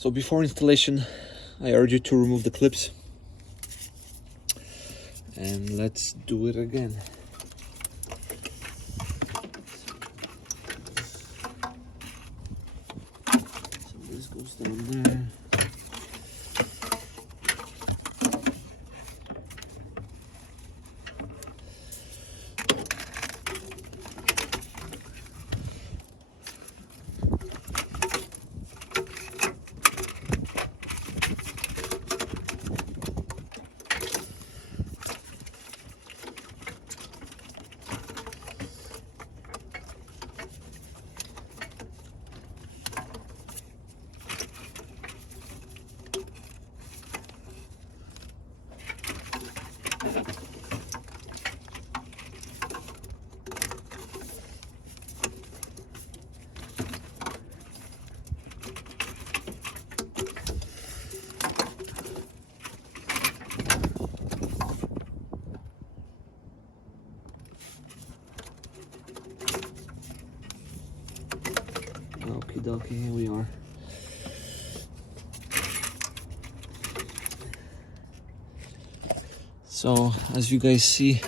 So before installation, I urge you to remove the clips, and let's do it again. So this goes down there. Okie dokie, here we are. So as you guys see,